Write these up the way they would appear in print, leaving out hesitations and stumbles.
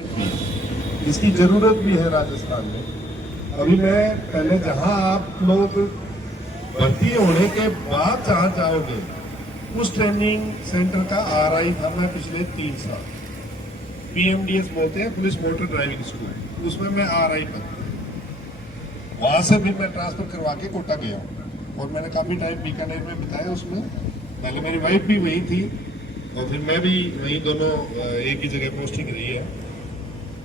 इसकी जरूरत भी है राजस्थान में। अभी मैं पहले जहां आप लोग भर्ती होने के बाद जहां जाओगे उस ट्रेनिंग सेंटर का आरआई था मैं पिछले 3 साल। पीएमडीएस बोलते हैं, पुलिस मोटर ड्राइविंग स्कूल, उसमें मैं आरआई था। वहां से भी मैं ट्रांसफर करवा के कोटा गया हूँ और मैंने काफी टाइम बीकानेर में बिताया। उसमें पहले मेरी वाइफ भी वही थी और फिर मैं भी वहीं, दोनों एक ही जगह पोस्टिंग रही है।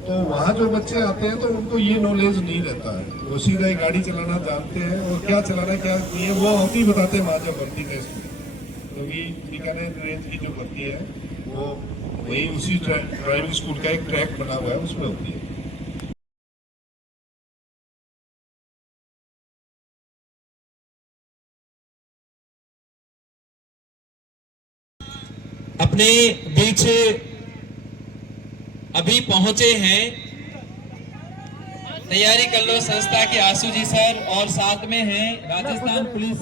तो वहाँ जो बच्चे आते हैं तो उनको ये नॉलेज नहीं रहता है, वो सीधा ही गाड़ी चलाना जानते हैं और क्या चलाना क्या नहीं है वो होती बताते हैं वहाँ जब भर्ती टेस्ट में। क्योंकि बीकानेर रेंज की जो भर्ती है वो वही उसी ड्राइविंग स्कूल का एक ट्रैक बना हुआ है उसमें होती है। अपने बीच अभी पहुंचे हैं तैयारी कर लो संस्था के आशु जी सर और साथ में हैं Rajasthan police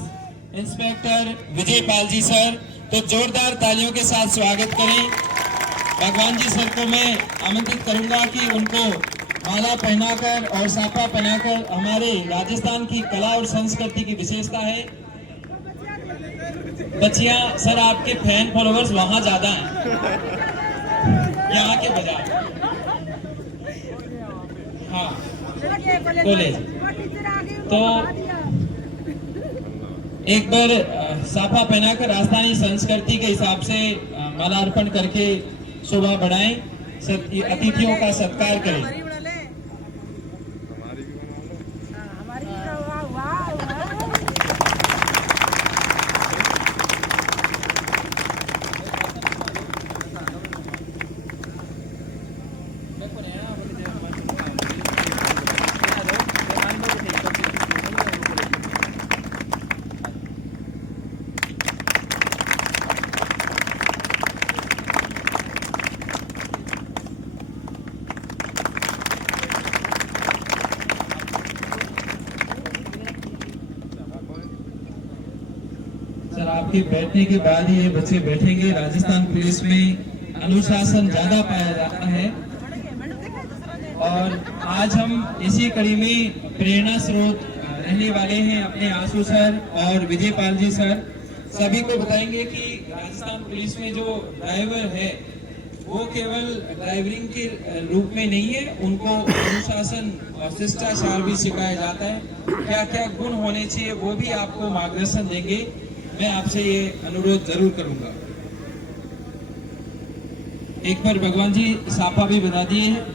inspector Vijay Pal ji sir. तो जोरदार तालियों के साथ स्वागत करें। भगवान जी सर को मैं आमंत्रित करूंगा कि उनको माला पहनाकर और साफा पहनाकर, हमारे राजस्थान की कला और संस्कृति की विशेषता है। बच्चियां सर आपके फैन फॉलोअर्स वहां ज्यादा हैं यहाँ के बजाय। हाँ बोले तो एक बार साफा पहनाकर राजस्थानी संस्कृति के हिसाब से माला अर्पण करके शोभा बढ़ाएं, अतिथियों का सत्कार करें। सर आपके बैठने के बाद ही ये बच्चे बैठेंगे। राजस्थान पुलिस में अनुशासन ज्यादा पाया जाता है और आज हम इसी कड़ी में प्रेरणा स्रोत रहने वाले हैं अपने आशु सर और विजय पाल जी सर। सभी को बताएंगे कि राजस्थान पुलिस में जो ड्राइवर है वो केवल ड्राइवरिंग के रूप में नहीं है, उनको अनुशासन और शिष्टाचार भी सिखाया जाता है। क्या क्या गुण होने चाहिए वो भी आपको मार्गदर्शन देंगे। मैं आपसे ये अनुरोध जरूर करूंगा। एक बार भगवान जी साफा भी बता दिए हैं।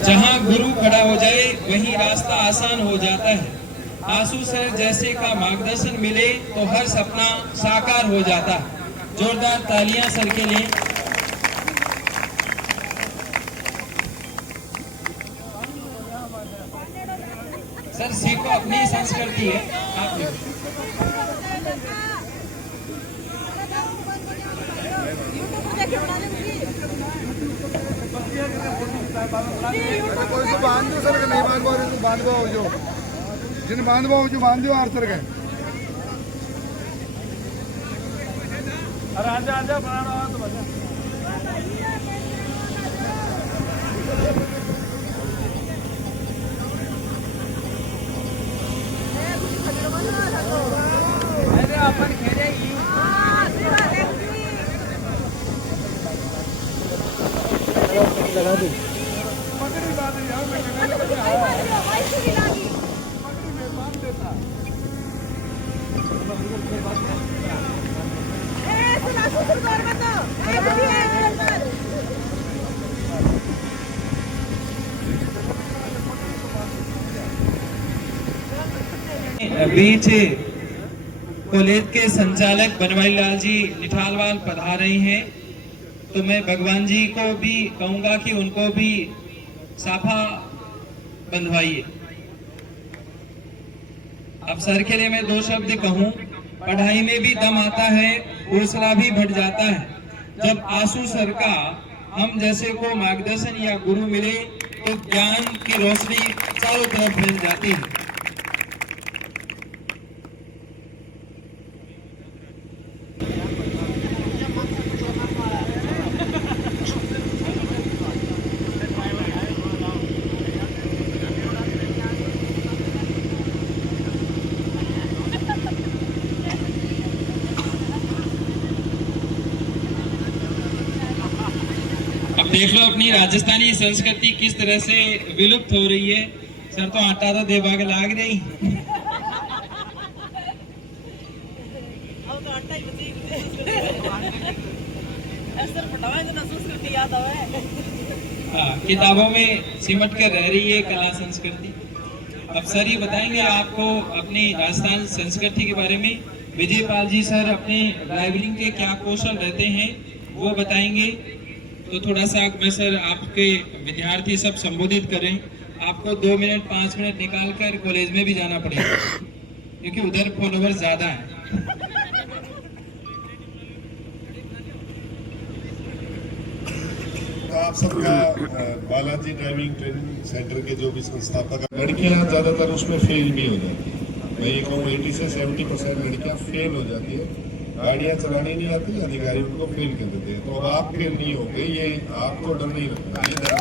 जहां गुरु खड़ा हो जाए वहीं रास्ता आसान हो जाता है। आशु सर जैसे का मार्गदर्शन मिले तो हर सपना साकार हो जाता है। जोरदार तालियां सर के लिए। सर सीखो, अपनी संस्कृति है। आप कोई तो बांध दो सर, नहीं बांध पाओ तो बांध पाओ, जो जिन बांध पाओ जो बांध दो आर सर के। अरे आजा आजा बना रहा तो बजा। अरे अपन खेलेगी लगा दो। बीच कॉलेज के संचालक बनवारी लाल जी निठालवाल पधार रहे हैं, तो मैं भगवान जी को भी कहूंगा कि उनको भी साफा बंधवाइए। अब सर के लिए मैं 2 शब्द कहूं। पढ़ाई में भी दम आता है, हौसला भी बढ़ जाता है। जब आशु सर का हम जैसे को मार्गदर्शन या गुरु मिले तो ज्ञान की रोशनी चारों तरफ फैल जाती है। देख लो अपनी राजस्थानी संस्कृति किस तरह से विलुप्त हो रही है। सर तो आटा तो देवा के लाग नहीं। अब तो आटा ही सर पटाएंगे ना संस्कृति याद आवे। हाँ, किताबों में सिमट कर रह रही है कला संस्कृति। अब सर ये बताएंगे आपको अपनी राजस्थान संस्कृति के बारे में। विजय पाल जी सर अपने ड्राइविंग के क्या कौशल रहते हैं वो बताएंगे। तो थोड़ा सा मैं सर आपके विद्यार्थी सब संबोधित करें। आपको 2 मिनट 5 मिनट निकाल कर कॉलेज में भी जाना पड़ेगा क्योंकि उधर फॉलोवर्स ज्यादा है। तो आप सबका बालाजी ड्राइविंग ट्रेनिंग सेंटर के जो भी संस्थापक, लड़कियां ज्यादातर उसमें फेल भी हो जाती है। मैं ये कहूँ 80 से 70% लड़कियां फेल हो जाती है, गाड़ियां चलानी नहीं आती, अधिकारी उनको फेल कर देते हैं। तो अब आप फेल नहीं हो गए, ये आपको डर नहीं लगता, ये डर।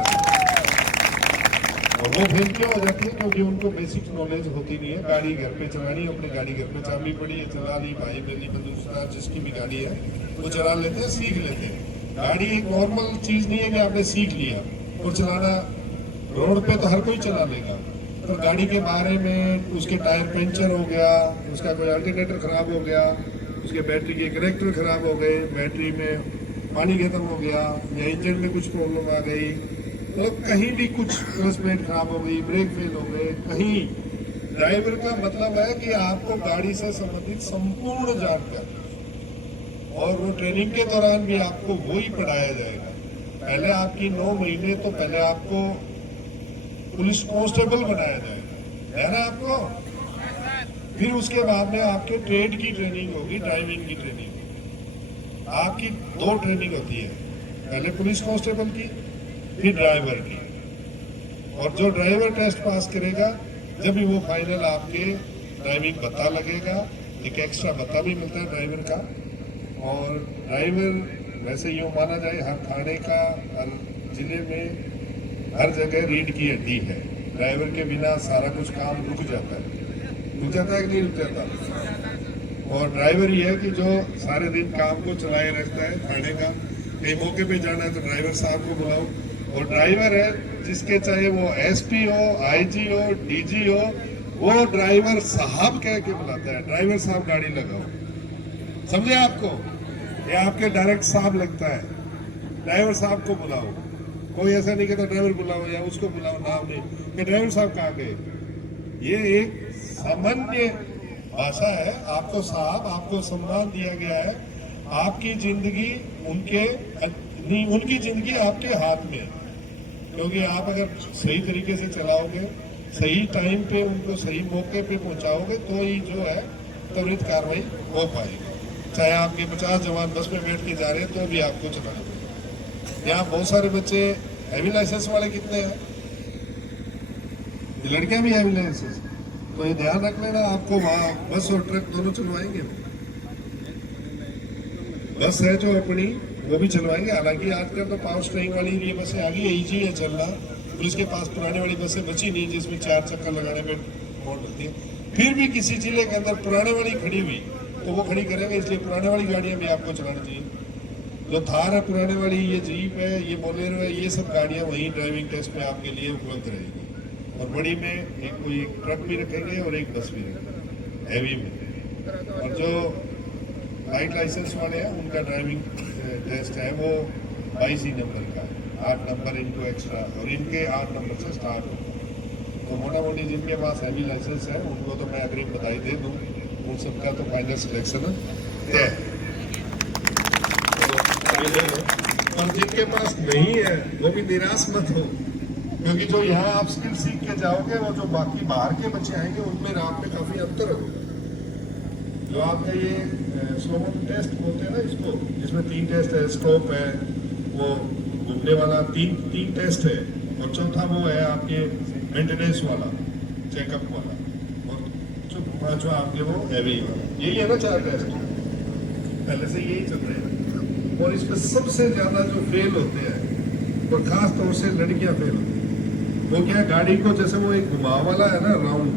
और वो फेल क्यों हो जाती है? क्योंकि उनको बेसिक नॉलेज होती नहीं है। गाड़ी घर पे चलानी, अपनी गाड़ी घर पे चाबी पड़ी है, चला ली, भाई बहनी बंधु जिसकी भी गाड़ी है वो चला लेते हैं, सीख लेते हैं। गाड़ी एक नॉर्मल चीज नहीं है कि आपने सीख लिया और चलाना। रोड पे तो हर कोई चला लेगा, पर गाड़ी के बारे में उसके टायर पंचर हो गया, उसका कोई अल्टरनेटर खराब हो गया, उसके बैटरी के कनेक्टर खराब हो गए, बैटरी में पानी खत्म हो गया या इंजन में कुछ प्रॉब्लम आ गई, मतलब कहीं भी कुछ क्लच प्लेट खराब हो गई, ब्रेक फेल हो गए कहीं। ड्राइवर का मतलब है कि आपको गाड़ी से संबंधित संपूर्ण जानकारी, और वो ट्रेनिंग के दौरान भी आपको वही पढ़ाया जाएगा। पहले आपकी 9 महीने तो पहले आपको पुलिस कांस्टेबल बनाया जाएगा, है ना आपको। फिर उसके बाद में आपके ट्रेड की ट्रेनिंग होगी, ड्राइविंग की ट्रेनिंग। आपकी 2 ट्रेनिंग होती है, पहले पुलिस कांस्टेबल की, फिर ड्राइवर की। और जो ड्राइवर टेस्ट पास करेगा, जब भी वो फाइनल आपके ड्राइविंग भत्ता लगेगा, एक एक्स्ट्रा भत्ता भी मिलता है ड्राइवर का। और ड्राइवर वैसे यूँ माना जाए हर थाने का, हर जिले में, हर जगह रीढ़ की हड्डी है। ड्राइवर के बिना सारा कुछ काम रुक जाता है। रुक जाता है कि नहीं रुक जाता? और ड्राइवर ही है कि जो सारे दिन काम को चलाए रखता है थाने का। कहीं मौके पे जाना है तो ड्राइवर साहब को बुलाओ। और ड्राइवर है जिसके चाहे वो एसपी हो, आईजी हो, डीजी हो, वो ड्राइवर साहब कह के बुलाता है, ड्राइवर साहब गाड़ी लगाओ। समझे आपको? ये आपके डायरेक्ट साहब लगता है, ड्राइवर साहब को बुलाओ। कोई ऐसा नहीं कहता ड्राइवर बुलाओ या उसको बुलाओ नाम नहीं कि ड्राइवर साहब कहाँ गए। ये एक सामान्य भाषा है। आपको साहब, आपको सम्मान दिया गया है। आपकी जिंदगी उनकी जिंदगी आपके हाथ में है। क्योंकि आप अगर सही तरीके से चलाओगे, सही टाइम पे उनको सही मौके पे पहुंचाओगे, तो ही जो है त्वरित कार्रवाई हो पाएगी। चाहे आपके 50 जवान बस में बैठ के जा रहे हैं तो भी आपको चलाना पड़ेगा। यहाँ बहुत सारे बच्चे हैवी लाइसेंस वाले कितने हैं, लड़कियां भी हैवी लाइसेंस, तो ये ध्यान रख लेना। आपको वहाँ बस और ट्रक दोनों चलवाएंगे। बस है जो अपनी, वो भी चलवाएंगे। हालांकि आजकल तो पावर स्टेरिंग वाली ये बसें आ गई, इजी है चलना। पुलिस के पास पुराने वाली बसें बची नहीं जिसमें 4 चक्कर लगाने में मोड़ होती है। फिर भी किसी जिले के अंदर पुराने वाली खड़ी हुई तो वो खड़ी करेंगे, इसलिए पुराने वाली गाड़ियां भी आपको चलानी चाहिए। जो थार है पुराने वाली, ये जीप है, ये बोलेरो है, ये सब गाड़ियां वहीं ड्राइविंग टेस्ट में आपके लिए उपलब्ध रहेगी। और बड़ी में एक कोई ट्रक भी रखेंगे और एक बस भी रखेंगे हैवी में। और जो लाइट लाइसेंस वाले हैं उनका ड्राइविंग टेस्ट है वो 22 नंबर का है, 8 नंबर इनको एक्स्ट्रा, और इनके 8 नंबर से स्टार्ट होगा। तो मोटा मोटी जिनके पास हैवी लाइसेंस है उनको तो मैं अग्रिम बधाई दे दूँ, उन सबका तो फाइनल सिलेक्शन है। और जिनके पास नहीं है वो भी निराश मत हो, क्योंकि जो यहाँ आप स्किल सीख के जाओगे, वो जो बाकी बाहर के बच्चे आएंगे उनमें आप में काफी अंतर होगा। जो आपका ये स्लोमो टेस्ट बोलते हैं ना इसको, जिसमें 3 टेस्ट है, स्टॉप है, वो घूमने वाला, तीन टेस्ट है, और चौथा वो है आपके मेंटेनेंस वाला, चेकअप वाला, और जो आपके वो हैवी वाला। यही है ना 4 टेस्ट, पहले से यही चल रहे हैं। और इसमें सबसे ज्यादा जो फेल होते हैं, और खास तौर से लड़कियां फेल होती हैं, वो क्या, गाड़ी को जैसे वो एक घुमाव वाला है ना, राउंड,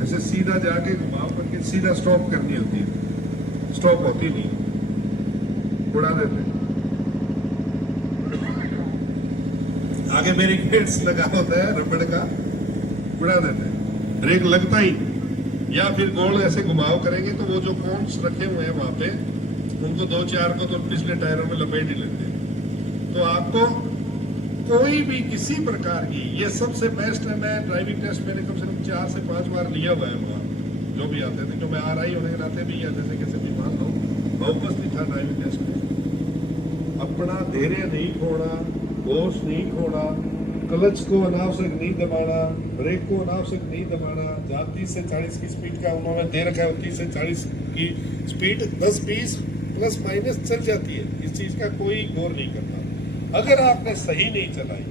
जैसे सीधा जाके घुमाव करके सीधा स्टॉप करनी होती है, स्टॉप होती नहीं, उड़ा देते। आगे बैरिकेड्स लगा होता है रबड़ का, उड़ा देते हैं, ब्रेक लगता ही, या फिर गोल ऐसे घुमाव करेंगे तो वो जो कोन्स रखे हुए हैं वहां पे, उनको 2-4 को तो पिछले टायरों में लपेट ही लेते हैं। तो आपको कोई भी किसी प्रकार की, ये सबसे बेस्ट है। मैं ड्राइविंग टेस्ट मैंने कम से कम 4 से 5 बार लिया हुआ है वहाँ, जो भी आते थे, जो मैं RI होने के नाते भी, या जैसे कैसे भी मान लो मैं उपस्थित था ड्राइविंग टेस्ट में। अपना धैर्य नहीं खोना, होश नहीं खोना, क्लच को अनावश्यक नहीं दबाना, ब्रेक को अनावश्यक नहीं दबाना। जहाँ 30 से 40 की स्पीड का उन्होंने दे रखा है, 30 से 40 की स्पीड 10-20 प्लस माइनस चल जाती है, इस चीज का कोई गौर नहीं करता। अगर आपने सही नहीं चलाई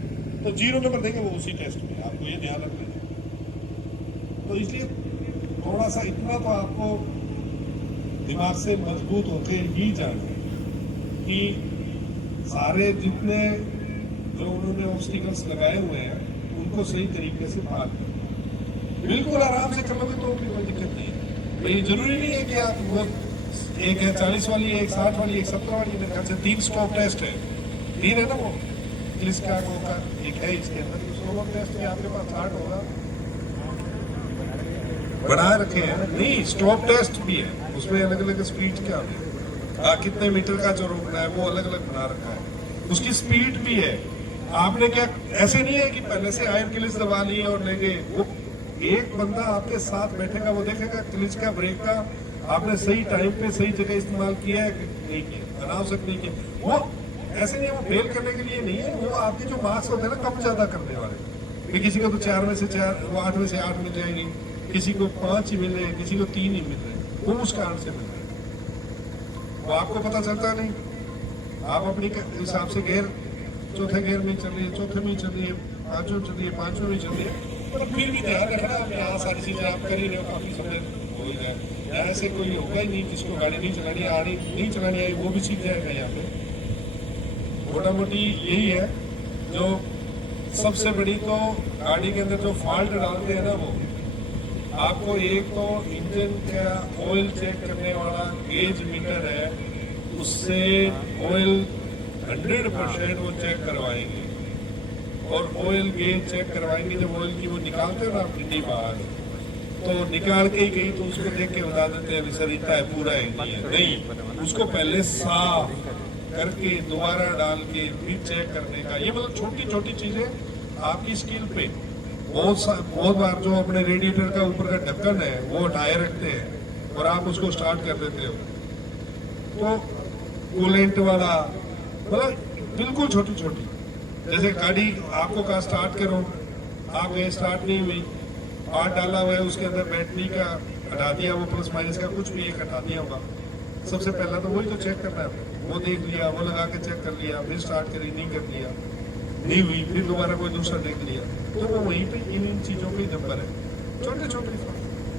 तो 0 नंबर देंगे वो उसी टेस्ट में, आपको ये ध्यान रखना है। तो इसलिए थोड़ा सा इतना तो आपको दिमाग से मजबूत होके ही जाना कि सारे जितने जो उन्होंने ऑब्स्टिकल्स लगाए हुए हैं उनको सही तरीके से पार करें। बिल्कुल आराम से कर लोगे तो भी कोई दिक्कत नहीं है। भाई जरूरी नहीं है कि आप वो एक है 40 वाली, एक 60 वाली, एक 70 वाली, मेरे ख्याल से 3 स्टॉप टेस्ट है, 3 है ना वो, इसका का एक है, इसके अंदर स्टॉप टेस्ट में आपके पास 60 होगा, बना रखे हैं। नहीं, स्टॉप टेस्ट भी है, उसमें अलग अलग स्पीड क्या है, कितने मीटर का जो रोकना है वो अलग अलग बना रखा है, उसकी स्पीड भी है। आपने क्या, ऐसे नहीं है कि पहले से आयरन क्लिच दबा ली और लेंगे, वो एक बंदा आपके साथ बैठेगा, वो देखेगा क्लिच का, ब्रेक का आपने सही टाइम पे सही जगह इस्तेमाल किया है कि नहीं किया, अनावश्यक नहीं किया। वो ऐसे नहीं है, वो फेल करने के लिए नहीं है, वो आपके जो मार्क्स होते हैं ना कम ज्यादा करने वाले। कि किसी को तो 4 में से 4, वो 8 में से 8 मिल जाएगी, किसी को 5 ही मिले, किसी को 3 ही मिल रहे, वो उस कारण से मिल रहे, वो आपको पता चलता नहीं। आप अपनी हिसाब से गेयर चौथे गेयर में चल रही है, चौथे में चल रही है, पांचवें चल रही है, पांचवें में चल रही है, तो फिर भी ध्यान रखना यहाँ सारी चीजें आप कर ही रहे हो, काफी समय हो ही जाए। यहाँ से कोई होगा ही नहीं जिसको गाड़ी नहीं चलानी आनी, नहीं चलानी आई, वो भी सीख जाएगा। यहाँ पे मोटा मोटी यही है। जो सबसे बड़ी तो गाड़ी के अंदर जो फॉल्ट डालते हैं ना, वो आपको एक तो इंजन का ऑयल चेक करने वाला गेज मीटर है, उससे ऑयल 100% वो चेक करवाएंगे, और ऑयल गेज चेक करवाएंगे। जब ऑयल की वो निकालते हो ना डिब्बी बाहर, तो निकाल के ही कहीं तो उसको देख के बता देते हैं सर इतना है, पूरा है, नहीं है। नहीं, उसको पहले साफ करके दोबारा डाल के फिर चेक करने का, ये मतलब छोटी छोटी चीजें आपकी स्किल पे। बहुत बार जो अपने रेडिएटर का ऊपर का ढक्कन है वो हटाए रखते हैं और आप उसको स्टार्ट कर देते हो, तो कूलेंट वाला, मतलब बिल्कुल छोटी छोटी, जैसे गाड़ी आपको कहा स्टार्ट करो, आप गए स्टार्ट नहीं हुई, पार्ट डाला हुआ है उसके अंदर, बैटरी का हटा दिया, वो प्लस माइनस का कुछ भी एक हटा दिया होगा, सबसे पहला तो वही तो चेक करना है। वो देख लिया, वो लगा के चेक कर लिया, फिर स्टार्ट करी, नहीं कर लिया, नहीं हुई, फिर दोबारा कोई दूसरा देख लिया, तो वो वहीं पे इन चीजों के नंबर है, छोटे छोटे।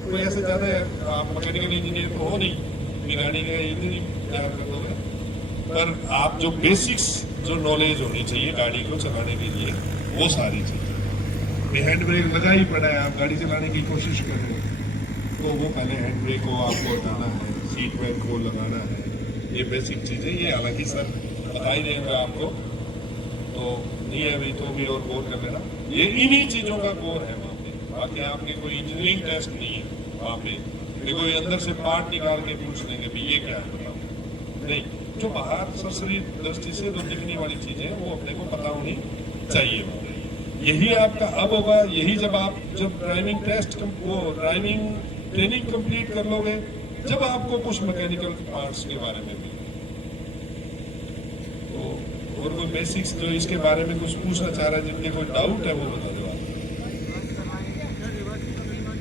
कोई ऐसे ज्यादा है, आप मैकेनिकल इंजीनियर तो हो नहीं कि गाड़ी का इंजीनियरिंग तैयार कर दोगे, पर आप जो बेसिक्स जो नॉलेज होनी चाहिए गाड़ी को चलाने के लिए, वो सारी चीजें। हैंड ब्रेक लगा ही पड़ा है, आप गाड़ी चलाने की कोशिश कर रहे हो तो वो पहले हैंड ब्रेक को आपको हटाना है, सीट बेल्ट को लगाना है, ये बेसिक चीजें। ये हालांकि सर बता ही देंगे आपको, तो नहीं है अभी तो भी और गौर कर लेना, ये इन्हीं चीजों का गौर है वहाँ पे। बाकी आपके कोई इंजीनियरिंग टेस्ट नहीं है वहाँ पे, देखो ये अंदर से पार्ट निकाल के पूछ लेंगे भी ये क्या है बताओ, नहीं। जो बाहर सरसरी दृष्टि से जो दिखने वाली चीजें वो अपने को पता होनी चाहिए। यही आपका अब होगा, यही जब ड्राइविंग टेस्ट वो ड्राइविंग ट्रेनिंग कंप्लीट कर लोगे, जब आपको कुछ मैकेनिकल पार्ट्स के बारे में भी तो, और कोई बेसिक्स जो इसके बारे में कुछ पूछना चाह रहा है, जिनके कोई डाउट है वो बता दो।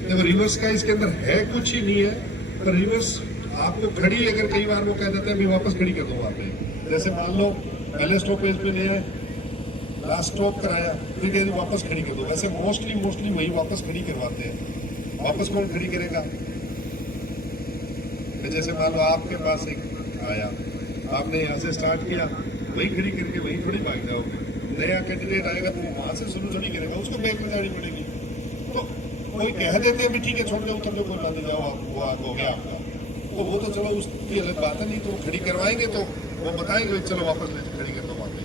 देखो रिवर्स का इसके अंदर है कुछ ही नहीं है, पर रिवर्स आपको खड़ी, अगर कई बार वो कह देते हैं भी वापस खड़ी कर दो वहां पे, जैसे मान लो पहले स्टॉपेज पे ले लास्ट स्टॉप कराया, फिर कहते वापस खड़ी कर दो, वैसे मोस्टली वही वापस खड़ी करवाते हैं। वापस कौन खड़ी करेगा? जैसे मान लो आपके पास एक आया, आपने यहाँ से स्टार्ट किया, वही खड़ी करके वही थोड़ी भाग जाओगे। नया कैंडिडेट आएगा तो वहां से शुरू थोड़ी करेगा, उसको बैक में जानी पड़ेगी। तो कोई कह देते हैं भी ठीक है छोड़ दो, उतर लो, कोई मान जाओ, वो हो गया आपका, तो वो तो चलो उसकी अलग बात है। नहीं तो खड़ी करवाएंगे तो वो बताएंगे चलो वापस ले खड़ी कर दो वहां पे,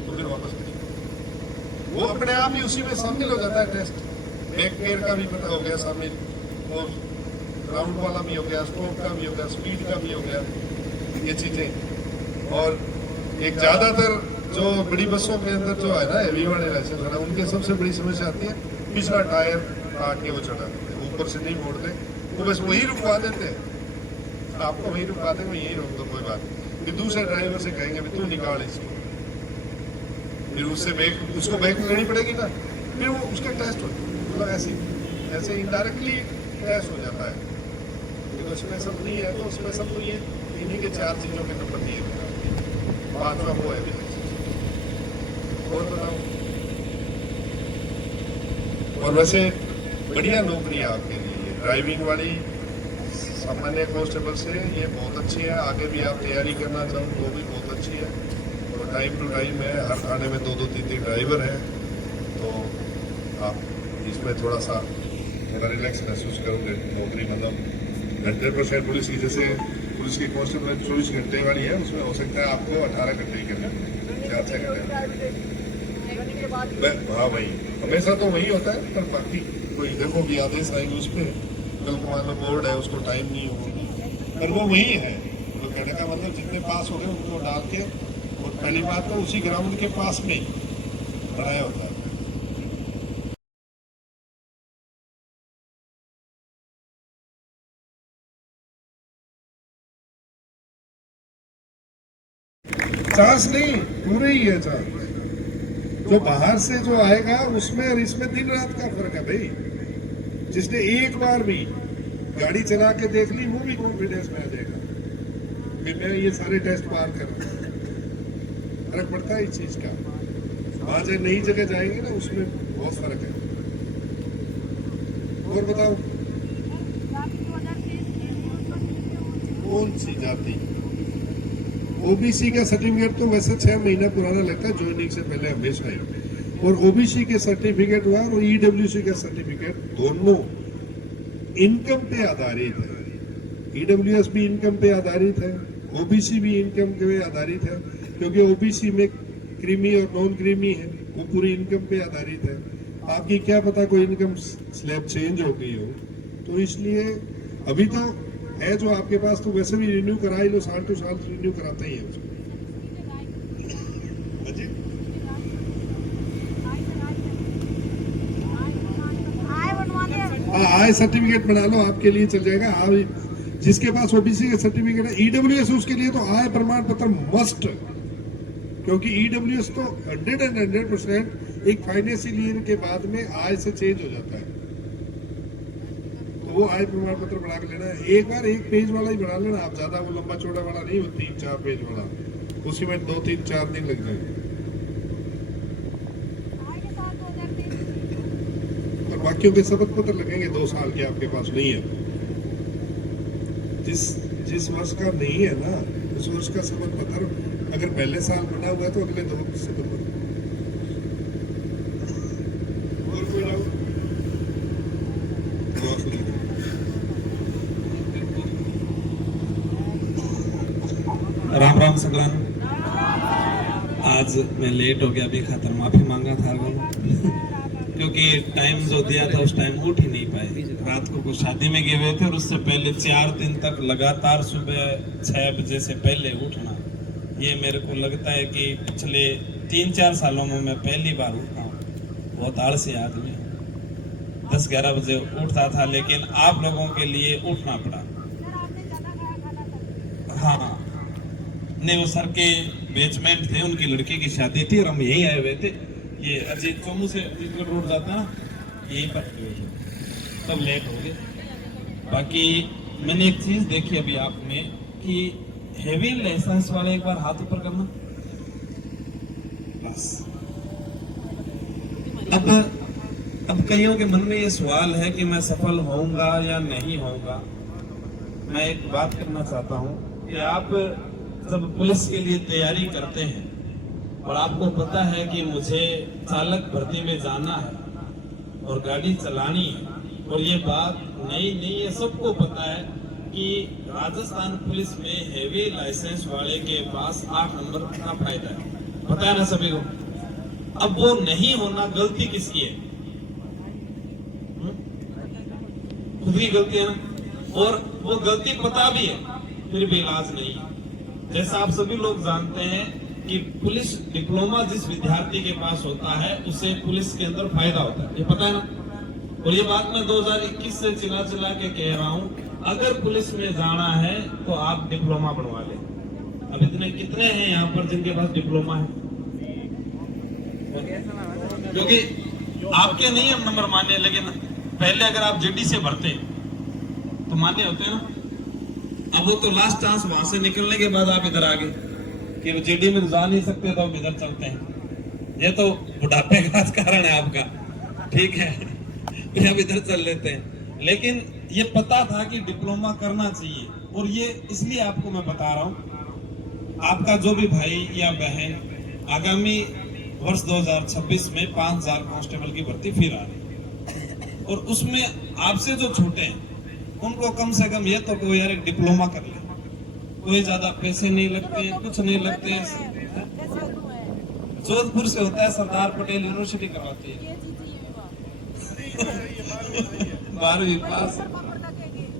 तो फिर वापस खड़ी। वो अपने आप ही उसी में शामिल हो जाता है टेस्ट। बैक गेयर का भी पता हो गया शामिल, और राउंड वाला भी हो गया, स्ट्रोक का भी हो गया, स्पीड का भी हो गया, ये चीजें। और एक ज्यादातर जो बड़ी बसों के अंदर जो है ना हेवी वाले लाइसेंस है ना, उनके सबसे बड़ी समस्या आती है पिछला टायर काट के वो चढ़ा देते हैं, ऊपर से नहीं मोड़ते, वो बस वही रुकवा देते हैं। आपको वही रुकवा देंगे, यही रोक दो कोई बात नहीं, फिर दूसरे ड्राइवर से कहेंगे तू निकाल इसको, फिर उससे बैग उसको बैग लेनी पड़ेगी ना, फिर वो उसका टेस्ट हो, मतलब ऐसे इनडायरेक्टली टेस्ट हो जाता है। तो उसमें सब नहीं है, तो उसमें सब तो ये इन्हीं के 4 चीजों के नंबर दिए गए, 5वां वो है। और बताओ, और वैसे बढ़िया नौकरी है आपके लिए ड्राइविंग वाली, सामान्य कांस्टेबल से ये बहुत अच्छी है। आगे भी आप तैयारी करना चाहो तो भी बहुत अच्छी है, और टाइम टू टाइम है, हर थाने में 2-2, 3-3 ड्राइवर है, तो आप इसमें थोड़ा सा रिलैक्स महसूस करोगे। नौकरी मतलब 100% पुलिस की, जैसे पुलिस की कांस्टेबल 24 घंटे वाली है, उसमें हो सकता है आपको 18 घंटे ही करना, 4-6 घंटे। हाँ भाई, हमेशा तो वही होता है, पर बाकी कोई देखो भी आदेश आएंगे उस पर, कल को मान लो बोर्ड है उसको टाइम नहीं होगी, पर वो वही है। तो कहने का मतलब जितने पास हो गए उनको डाल के, और पहली बात तो उसी ग्राउंड के पास में ही बनाया होता है। चांस नहीं, पूरे ही है चांस। जो बाहर से जो आएगा उसमें और इसमें दिन रात का फर्क है भाई। जिसने एक बार भी गाड़ी चला के देख ली, वो भी कॉन्फिडेंस में आ जाएगा कि मैं ये सारे टेस्ट पार कर, फर्क पड़ता है इस चीज का। वहां से नई जगह जाएंगे ना, उसमें बहुत फर्क है। और बताओ, कौन सी जाति? ओबीसी का सर्टिफिकेट तो वैसे 6 महीना पुराना लगता है, ज्वाइनिंग से पहले हमेशा ही। और ओबीसी के सर्टिफिकेट हुआ और ईडब्ल्यूसी का सर्टिफिकेट, दोनों इनकम पे आधारित है। ईडब्ल्यूएस भी इनकम पे आधारित है, ओबीसी भी इनकम पे आधारित है, क्योंकि ओबीसी में क्रीमी और नॉन क्रीमी है, वो पूरी इनकम पे आधारित है। आपकी क्या पता कोई इनकम स्लैब चेंज हो गई हो, तो इसलिए अभी तो है जो आपके पास, तो वैसे भी रिन्यू करा ही लो, साल टू साल रिन्यू कराते ही है उसको। आय सर्टिफिकेट बना लो, आपके लिए चल जाएगा। जिसके पास ओबीसी का सर्टिफिकेट है, ईडब्ल्यूएस उसके लिए तो आय प्रमाण पत्र मस्ट, क्योंकि ईडब्ल्यूएस तो 100% एक फाइनेंशियल ईयर के बाद में आय से चेंज हो जाता है, तो वो आय प्रमाण पत्र बना के लेना है। एक बार 1 पेज वाला ही बना लेना आप, ज्यादा वो लंबा चौड़ा वाला नहीं, वो 3-4 पेज वाला, उसी में 2-3-4 दिन लग जाएंगे। और बाकियों के शपथ पत्र लगेंगे 2 साल के, आपके पास नहीं है। जिस वर्ष का नहीं है ना, उस वर्ष का शपथ पत्र अगर पहले साल बना हुआ है तो अगले 2 शपथ पत्र। राम राम सकलान। आज मैं लेट हो गया, अभी खातर माफी मांगा था क्योंकि टाइम जो दिया था उस टाइम उठ ही नहीं पाए। रात को शादी में गए हुए थे और उससे पहले 4 दिन तक लगातार सुबह 6 बजे से पहले उठना, ये मेरे को लगता है कि पिछले 3-4 सालों में मैं पहली बार उठा हूँ। बहुत आलसी आदमी, 10-11 बजे उठता था, लेकिन आप लोगों के लिए उठना पड़ा। हाँ नहीं, वो सर के बेचमेंट थे, उनकी लड़की की शादी थी और हम यहीं आए हुए थे। ये अजीत चोमू से अजीतगढ़ रोड जाता ना, यहीं पर तब लेट हो गए। बाकी मैंने एक चीज देखी अभी आप में कि हेवी लाइसेंस वाले एक बार हाथ ऊपर करना, बस। अब कईयों के मन में ये सवाल है कि मैं सफल होऊंगा या नहीं होऊंगा। मैं एक बात करना चाहता हूँ कि आप जब पुलिस के लिए तैयारी करते हैं और आपको पता है कि मुझे चालक भर्ती में जाना है और गाड़ी चलानी है, और ये बात नई नहीं है, सबको पता है कि राजस्थान पुलिस में हेवी लाइसेंस वाले के पास 8 नंबर का फायदा है, पता है ना सभी को। अब वो नहीं होना गलती किसकी है? खुद की गलती है ना, और वो गलती पता भी है फिर भी इलाज नहीं है। जैसा आप सभी लोग जानते हैं कि पुलिस डिप्लोमा जिस विद्यार्थी के पास होता है उसे पुलिस के अंदर फायदा होता है, ये पता है ना। और ये बात मैं 2021 से चिल्ला चिल्ला के कह रहा हूं, अगर पुलिस में जाना है तो आप डिप्लोमा बनवा लें। अब इतने कितने हैं यहाँ पर जिनके पास डिप्लोमा है? क्योंकि आपके नहीं हम नंबर मान्य, लेकिन पहले अगर आप जेडी से भरते तो मान्य होते हैं ना। अब वो तो लास्ट चांस, वहां से निकलने के बाद आप इधर आ गए कि वो जेडी में जा नहीं सकते तो हम इधर चलते हैं। ये तो बुढ़ापे का कारण है आपका, ठीक है, फिर हम इधर चल लेते हैं। लेकिन ये पता था कि डिप्लोमा करना चाहिए, और ये इसलिए आपको मैं बता रहा हूं, आपका जो भी भाई या बहन आगामी वर्ष 2026 में 5000 कांस्टेबल की भर्ती फिर आ रही है, और उसमें आपसे जो छोटे हैं उनको कम से कम ये तो कोई यार एक डिप्लोमा कर ले, कोई ज्यादा पैसे नहीं लगते, कुछ नहीं लगते। जोधपुर से होता है, सरदार पटेल यूनिवर्सिटी करवाती है 12वीं पास।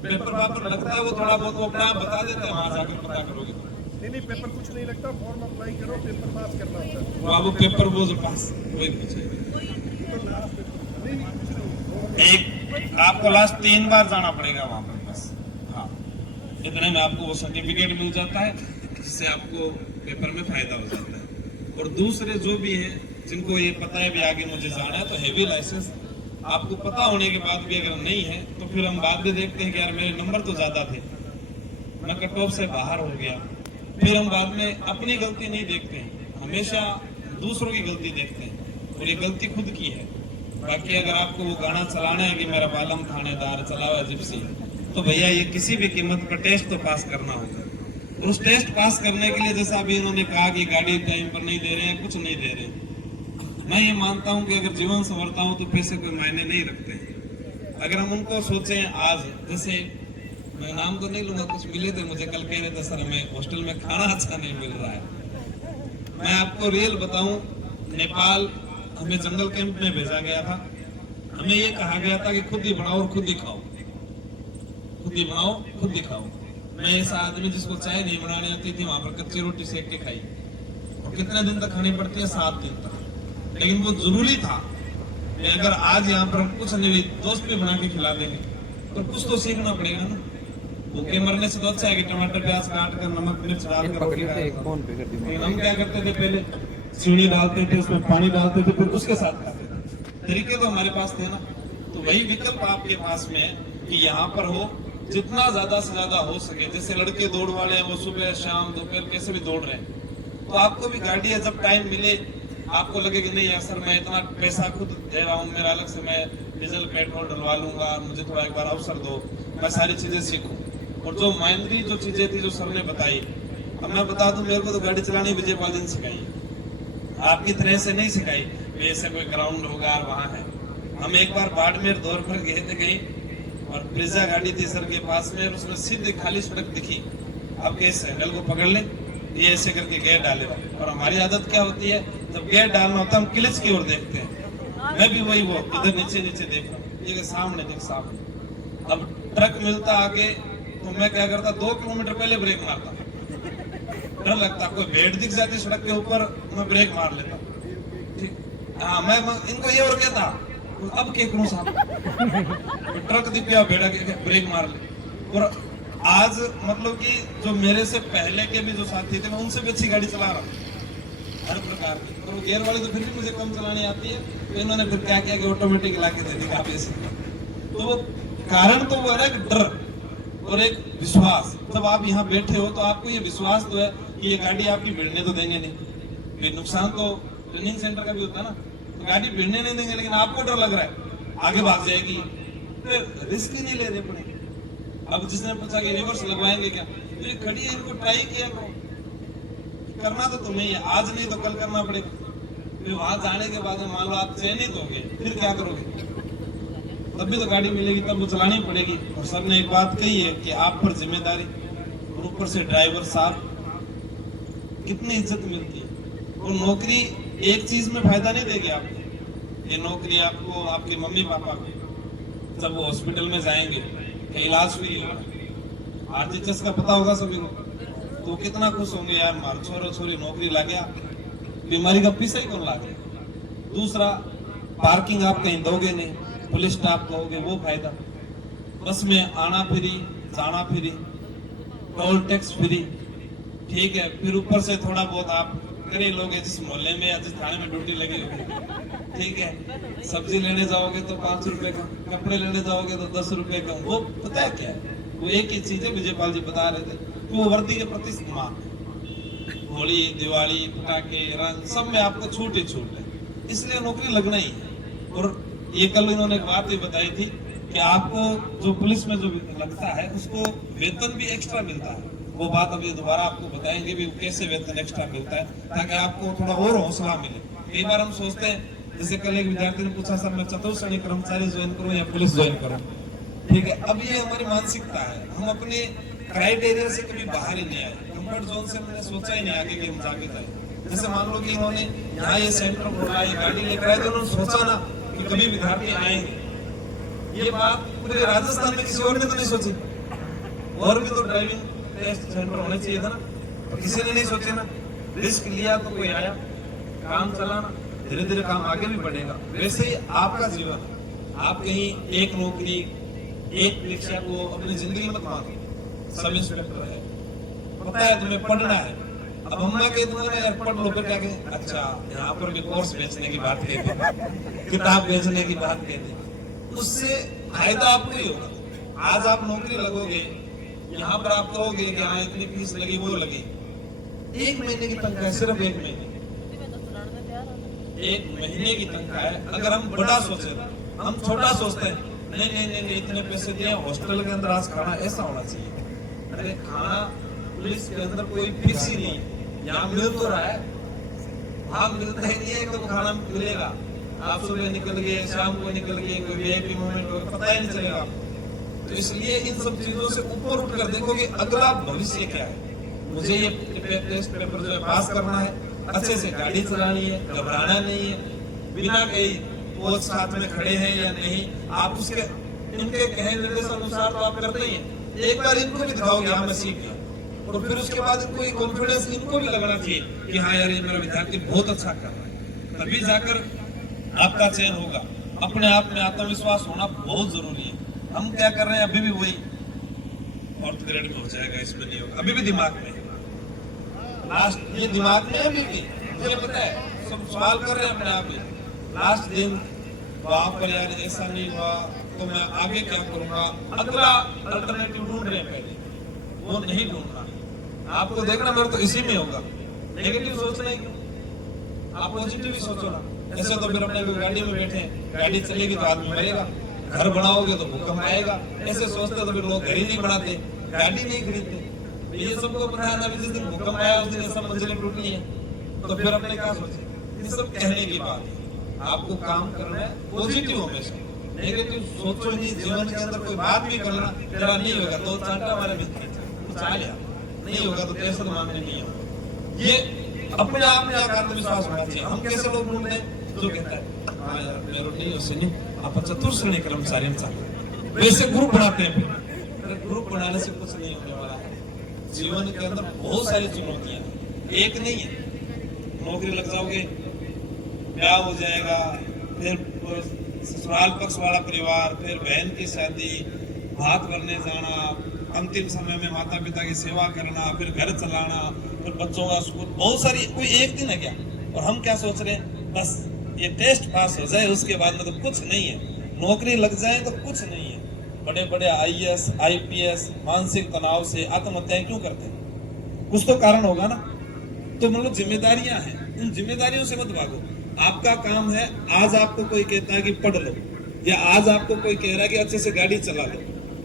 पेपर वापर लगता है वो थोड़ा बहुत, वो अपना आप बता देते हैं, वहां जाकर पता करोगे तो। नहीं पेपर कुछ नहीं लगता, फॉर्म अप्लाई करो, पेपर पास करना होता है। वो आपको पेपर वो जो पास वही पूछे। एक आपको लास्ट 3 बार जाना पड़ेगा वहां पर बस, हाँ, इतने में आपको वो सर्टिफिकेट मिल जाता है, जिससे आपको पेपर में फायदा हो जाता है। और दूसरे जो भी है जिनको ये पता है भी आगे मुझे जाना है, तो हैवी लाइसेंस आपको पता होने के बाद भी अगर नहीं है तो फिर हम बाद में देखते हैं कि यार मेरे नंबर तो ज्यादा थे, मैं कट ऑफ से बाहर हो गया, फिर हम बाद में अपनी गलती नहीं देखते हैं, हमेशा दूसरों की गलती देखते हैं, और ये गलती खुद की है। बाकी अगर आपको वो गाना चलाना है कि मेरा बालम थानेदार चलावा जिप्सी, तो भैया ये किसी भी कीमत पर टेस्ट तो पास करना होगा। और उस टेस्ट पास करने के लिए जैसा अभी उन्होंने कहा कि गाड़ी टाइम पर नहीं दे रहे हैं, कुछ नहीं दे रहे हैं, मैं ये मानता हूं कि अगर जीवन संवरता हूं तो पैसे कोई मायने नहीं रखते हैं। अगर हम उनको सोचें आज, जैसे मैं नाम तो नहीं लूंगा, कुछ मिले थे मुझे कल, कह रहे थे सर हमें हॉस्टल में खाना अच्छा नहीं मिल रहा है। मैं आपको रियल बताऊं, नेपाल हमें जंगल कैंप में भेजा गया था, हमें ये कहा गया था कि खुद ही बनाओ और खुद ही खाओ, खुद ही बनाओ खुद ही खाओ। मैं ऐसा आदमी जिसको चाय नहीं बनाने आती थी, वहां पर कच्ची रोटी सेक के खाई, और कितने दिन तक खानी पड़ती है? 7 दिन तक। लेकिन वो जरूरी था कि अगर आज यहाँ पर कुछ नहीं, दोस्त भी बना के खिला देंगे, तो कुछ तो सीखना पड़ेगा ना। भूखे मरने से तो अच्छा है कि टमाटर प्याज काट कर नमक मिर्च डालकर रोटी खाएं। लेकिन हम क्या करते थे, पहले चीनी डालते थे, उसमें पानी डालते थे, फिर उसके साथ खाते थे। तरीके तो हमारे पास थे ना। तो वही विकल्प आपके पास में है कि यहाँ पर हो, जितना ज्यादा से ज्यादा हो सके। जैसे लड़के दौड़ वाले हैं, वो सुबह शाम दोपहर कैसे भी दौड़ रहे हैं, तो आपको भी गाड़ी है, जब टाइम मिले आपको लगे कि नहीं यार सर मैं इतना पैसा खुद दे रहा हूँ, मेरा अलग से मैं डीजल पेट्रोल डलवा लूंगा, मुझे थोड़ा एक बार अवसर दो, मैं सारी चीजें सीखूं। और जो माइनरी जो चीजें थी जो सर ने बताई, अब मैं बता दूं, मेरे को तो गाड़ी चलानी विजय पाल जी ने सिखाई, आपकी तरह से नहीं सिखाई। ऐसे कोई ग्राउंड होगा वहां है। हम एक बार बाड़मेर दौर पर गए थे कहीं, और ब्रिजा गाड़ी थी सर के पास में, और उसमें सीधे खाली सड़क दिखी, अब कैसे हैंडल को पकड़ ले, ये ऐसे करके गेयर डाले। और हमारी आदत क्या होती है, जब गेयर डालना होता है हम क्लच की ओर देखते हैं। मैं भी वही, वो इधर नीचे नीचे देख रहा हूँ, ये सामने देख सामने। अब ट्रक मिलता आगे तो मैं क्या करता, 2 किलोमीटर पहले ब्रेक मारता, डर लगता, कोई भेड़ दिख जाती सड़क के ऊपर, मैं ब्रेक मार लेता। ठीक, हाँ, मैं इनको ये और कहता, अब क्या करूं साहब, ट्रक दिख गया, भेड़ा के ब्रेक मार ले। और आज मतलब कि जो मेरे से पहले के भी जो साथी थे, मैं उनसे भी अच्छी गाड़ी चला रहा हूँ हर प्रकार की। और वो गियर वाले तो फिर भी मुझे कम चलानी आती है, तो इन्होंने फिर क्या किया कि ऑटोमेटिक ला के दे दी काफी ऐसे। तो वो कारण तो वो है एक डर और एक विश्वास। जब आप यहाँ बैठे हो तो आपको ये विश्वास तो है कि ये गाड़ी आपकी भिड़ने तो देंगे नहीं। नुकसान तो ट्रेनिंग सेंटर का भी होता है ना, तो गाड़ी भिड़ने नहीं देंगे, लेकिन आपको डर लग रहा है आगे भाग जाएगी, फिर रिस्क ही नहीं ले रहे पड़े। अब जिसने पूछा कि रिवर्स लगवाएंगे क्या, तो ये खड़ी है, इनको ट्राई किया करो, करना तो तुम्हें ही, आज नहीं तो कल करना पड़ेगा। फिर वहां जाने के बाद मान लो आप चयनित हो गए, फिर क्या करोगे? तब भी तो गाड़ी मिलेगी, तब वो चलानी पड़ेगी। और सर ने एक बात कही है कि आप पर जिम्मेदारी, और ऊपर से ड्राइवर साहब, कितनी इज्जत मिलती है। और नौकरी एक चीज में फायदा नहीं देगी आपको। ये नौकरी आपको आपके मम्मी पापा को जब वो हॉस्पिटल में जाएंगे कि इलाज फ्री होगा, आरजीएचएस का पता होगा सभी को, तो कितना खुश होंगे यार मार छोरो छोरी नौकरी ला गया, बीमारी का पीछा ही कौन ला गया। दूसरा, पार्किंग आप कहीं दोगे नहीं, पुलिस स्टाफ दोगे, वो फायदा। बस में आना फ्री, जाना फ्री, टोल टैक्स फ्री, ठीक है। फिर ऊपर से थोड़ा बहुत आप करे लोगे जिस मोहल्ले में या जिस थाने में ड्यूटी लगी होगी, ठीक है। सब्जी लेने जाओगे तो 5 रुपए का, कपड़े लेने जाओगे तो 10 रुपए का। वो पता है क्या है, वो एक ही चीज है, विजयपाल जी बता रहे थे कि वो वर्दी के प्रति सम्मान। होली, दिवाली, पटाखे, रंग, सब में आपको छूट ही छूट है, इसलिए नौकरी लगना ही है। और ये कल इन्होंने एक बात भी बताई थी कि आपको जो पुलिस में जो लगता है उसको वेतन भी एक्स्ट्रा मिलता है। वो बात अभी दोबारा आपको बताएंगे भी कैसे वेतन एक्स्ट्रा मिलता है, ताकि आपको थोड़ा और हौसला मिले। कई बार हम सोचते हैं, जैसे कल एक विद्यार्थी ने पूछा सर मैं चतुर्थ श्रेणी कर्मचारी ज्वाइन करूं या पुलिस ज्वाइन करूं, ठीक है। अब ये हमारी मानसिकता है, हम अपने क्राइटेरिया से कभी बाहर ही नहीं आए, कंफर्ट जोन से हमने सोचा ही नहीं आगे कि हम जाके जाए। जैसे मान लो कि इन्होंने यहाँ ये सेंटर खोला, ये गाड़ी लेकर आए, तो उन्होंने सोचा ना कि कभी विद्यार्थी आएंगे। ये बात पूरे राजस्थान में किसी और ने तो नहीं सोची। और भी तो ड्राइविंग टेस्ट सेंटर होना चाहिए था ना, और किसी ने नहीं सोचे ना। रिस्क लिया तो कोई आया, काम चला ना, धीरे धीरे काम आगे भी बढ़ेगा। वैसे ही आपका जीवन, आप कहीं एक नौकरी, एक परीक्षा को अपनी जिंदगी मत मानो। सब इंस्पेक्टर है, पता है तुम्हें पढ़ना है, अब अम्मा कह दूंगा यार पढ़ लो, फिर क्या कहें, अच्छा यहाँ पर भी कोर्स बेचने की बात कहते, किताब बेचने की बात कहते, उससे फायदा आपको ही होगा। आज आप नौकरी लगोगे, यहाँ पर आप कहोगे कि हाँ इतनी फीस लगी वो लगी, 1 महीने की तनख्वाह है, सिर्फ 1 महीने, 1 महीने की तनख्वाह है। अगर हम बड़ा सोचे, हम छोटा सोचते हैं, नहीं नहीं नहीं, नहीं इतने पैसे दिए हॉस्टल के अंदर आज खाना ऐसा होना चाहिए। अरे खाना पुलिस के अंदर कोई फिक्स ही नहीं, यहाँ मिल तो रहा है, वहाँ मिलता ही नहीं है कब खाना मिलेगा। आप सुबह निकल गए, शाम को निकल गए, कोई वीआईपी मोमेंट हो पता ही नहीं चलेगा आपको। तो इसलिए इन सब चीजों से ऊपर उठ कर देखो कि अगला भविष्य क्या है। मुझे ये टेस्ट पेपर जो है पास करना है, अच्छे से गाड़ी चलानी है, घबराना नहीं है, बिना कहीं कोच साथ में खड़े हैं या नहीं, आप उसके इनके कहे निर्देश अनुसार तो आप करते ही हैं। एक बार इनको भी दिखाओगे हाँ मैं सीख गया, और फिर उसके बाद इनको ये कॉन्फिडेंस इनको भी लगना चाहिए कि हाँ यार ये मेरा विद्यार्थी बहुत अच्छा कर रहा है, तभी जाकर आपका चयन होगा। अपने आप में आत्मविश्वास होना बहुत जरूरी है। हम क्या कर रहे हैं, अभी भी वही फोर्थ ग्रेड में हो जाएगा, इसमें नहीं होगा, अभी भी दिमाग में लास्ट, ये दिमाग में अभी भी मुझे पता है, सब सवाल कर रहे हैं अपने आप ही। लास्ट दिन वहां पर यार ऐसा नहीं हुआ तो मैं आगे क्या करूंगा, अगला अल्टरनेटिव ढूंढ रहे हैं, पहले वो नहीं ढूंढना। आपको देखना मेरे तो इसी में होगा, नेगेटिव सोचना ही क्यों, आप पॉजिटिव ही सोचो ना। ऐसे तो फिर अपने गाड़ी में बैठे, गाड़ी चलेगी तो आदमी मरेगा, घर बनाओगे तो भूकंप आएगा, ऐसे सोचते तो फिर लोग घर ही नहीं बनाते, गाड़ी नहीं खरीदते। ये सबको पता है ना, जिस दिन भूकंप आया उस दिन सब मंजिलें टूटी हैं, तो फिर अपने क्या सोचे। ये सब कहने की बात है, आपको काम करना है पॉजिटिव हमेशा, नेगेटिव सोचो नहीं। जीवन के अंदर कोई बात भी करना तेरा नहीं होगा तो चांटा हमारे मित्र नहीं होगा तो कैसे तो मानने नहीं होगा। ये अपने आप में आत्मविश्वास होना चाहिए। हम कैसे लोग ढूंढते हैं जो कहता है हाँ यार मेरे नहीं उससे नहीं, आप चतुर्थ श्रेणी कर्मचारी वैसे ग्रुप बनाते हैं, फिर ग्रुप बनाने से कुछ नहीं होने वाला है। जीवन के अंदर बहुत सारी चुनौतियां, एक नहीं है। नौकरी लग जाओगे, ब्याह हो जाएगा, फिर ससुराल पक्ष वाला परिवार, फिर बहन की शादी, भात भरने जाना, अंतिम समय में माता पिता की सेवा करना, फिर घर चलाना, फिर बच्चों का स्कूल, बहुत सारी, कोई एक दिन है क्या। और हम क्या सोच रहे हैं, बस ये टेस्ट पास हो जाए उसके बाद में तो कुछ नहीं है, नौकरी लग जाए तो कुछ नहीं है। बड़े बड़े आईएएस आईपीएस मानसिक तनाव से आत्महत्याएं क्यों करते हैं, कुछ तो कारण होगा ना। तो मतलब जिम्मेदारियां हैं, उन जिम्मेदारियों से मत भागो। आपका काम है, आज आपको कोई कहता है कि पढ़ लो, या आज आपको कोई कह रहा है कि अच्छे से गाड़ी चला लो,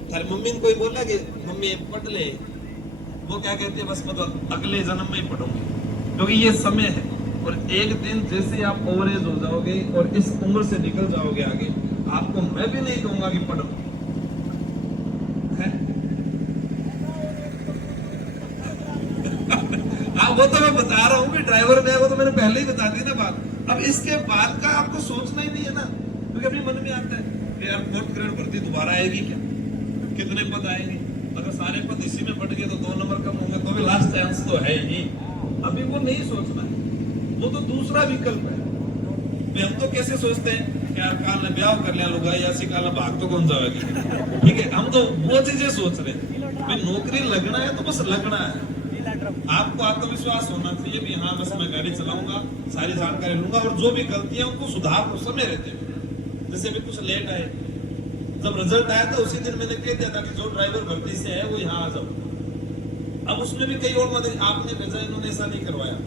अरे मम्मी ने कोई बोला कि मम्मी पढ़ ले, वो क्या कहती है बस मतलब अगले जन्म में ही पढ़ूंगी, क्योंकि ये समय है। और एक दिन जैसे आप ओवरेज हो जाओगे और इस उम्र से निकल जाओगे आगे, आपको मैं भी नहीं कहूंगा कि पढ़ो, आप वो वो तो मैं बता रहा हूँ कि ड्राइवर में है, वो तो मैंने पहले ही बता दी ना बात। अब इसके बाद का आपको सोचना ही नहीं है ना, क्योंकि अपने मन में आता है कि यार 4th ग्रेड भर्ती दोबारा आएगी क्या, कितने पद आएंगे, अगर सारे पद इसी में बढ़ गए तो 2 नंबर कम होंगे, तो भी लास्ट चांस तो है ही। अभी वो नहीं सोचना है, वो तो दूसरा विकल्प है। हम तो कैसे सोचते हैं कि यार काल ने ब्याह कर लिया लुगाई ऐसी काल भाग तो कौन जाएगी, ठीक है, हम तो वो चीजें सोच रहे हैं। भाई नौकरी लगना है तो बस लगना है। आपको आत्मविश्वास होना चाहिए भी हाँ बस मैं गाड़ी चलाऊंगा, सारी जानकारी लूंगा और जो भी गलतियां उनको सुधार को समय रहते हुए। जैसे भी कुछ लेट आए, जब रिजल्ट आया था उसी दिन मैंने कह दिया था कि जो ड्राइवर भर्ती से है वो यहाँ आ जाओ। अब उसमें भी कई और मदद आपने भेजा, इन्होंने ऐसा नहीं करवाया।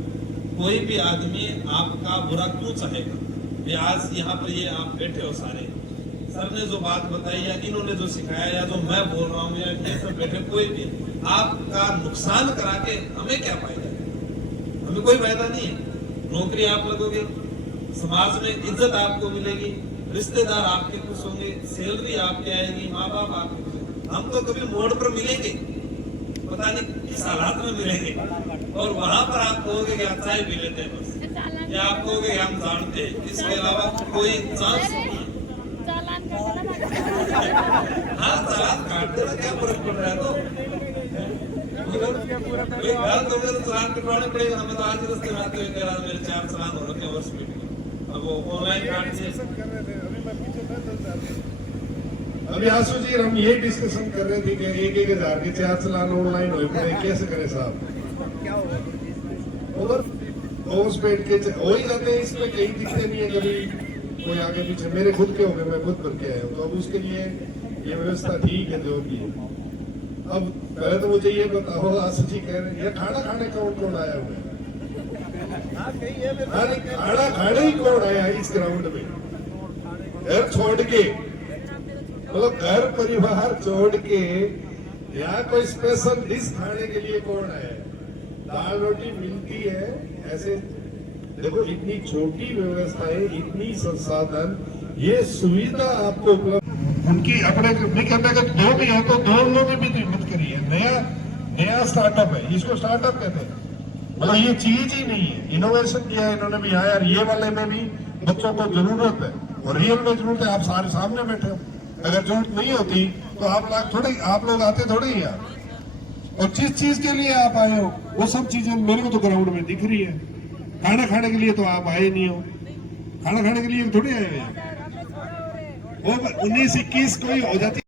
कोई भी आदमी आपका बुरा क्यों चाहेगा, आज यहाँ पर ये आप बैठे हो सारे, सर ने जो बात बताई या इन्होंने जो सिखाया या जो मैं बोल रहा हूँ या ये सब बैठे, कोई भी आपका नुकसान करा के हमें क्या फायदा है, हमें कोई फायदा नहीं है। नौकरी आप लगोगे, समाज में इज्जत आपको मिलेगी, रिश्तेदार आपके खुश होंगे, सैलरी आपके आएगी, माँ बाप आपके खुश होंगे। हम तो कभी मोड़ पर मिलेंगे, पता नहीं किस हालात में मिलेंगे, और वहां पर आप कहोगे कि आप चाय पी लेते हैं बस, या आप कहोगे हम जानते हैं, इसके अलावा कोई चांस नहीं है। हाँ चालान काट देना, क्या फर्क पड़ रहा है, तो चालान कटवाने पड़ेगा। हमें तो आज रस्ते में आते हुए कह रहा मेरे 4 चालान हो रखे वर्ष में, अब वो ऑनलाइन काट दिए। अभी आशु जी हम ये डिस्कशन कर रहे थे कि 1-1 हजार के 4 चालान ऑनलाइन हो पड़े, कैसे करें साहब। ओवर स्पीड के हो ही जाते हैं, इसमें कहीं दिखते नहीं है कभी कोई आगे पीछे। मेरे खुद के हो गए, मैं खुद करके आया हूँ, तो अब उसके लिए ये व्यवस्था ठीक है जो भी है। अब पहले तो मुझे ये बताओ, आशु जी कह रहे हैं ये खाना खाने कौन आया हुआ है, खाना खाने ही कौन आया है इस ग्राउंड में, घर छोड़ के, मतलब घर परिवार छोड़ के यहाँ कोई स्पेशल डिश खाने के लिए कौन आया है। दाल रोटी मिलती है ऐसे, देखो इतनी छोटी व्यवस्था है, इतनी संसाधन, ये सुविधा आपको उपलब्ध। उनकी अपने नहीं कहते अगर 2 भी है तो 2 लोगों ने भी तो हिम्मत करी है। नया स्टार्टअप है, इसको स्टार्टअप कहते हैं, मतलब ये चीज ही नहीं है, इनोवेशन किया है इन्होंने भी। हाँ यार ये वाले में भी बच्चों को जरूरत है, और रियल में जरूरत है। आप सारे सामने बैठे हो, अगर जरूरत नहीं होती तो आप लोग आते थोड़े ही यार। और जिस चीज के लिए आप आए हो वो सब चीजें मेरे को तो ग्राउंड में दिख रही है। खाना खाने के लिए तो आप आए नहीं हो, खाना खाने के लिए थोड़े आए हो यार। वो 19-21 कोई हो जाती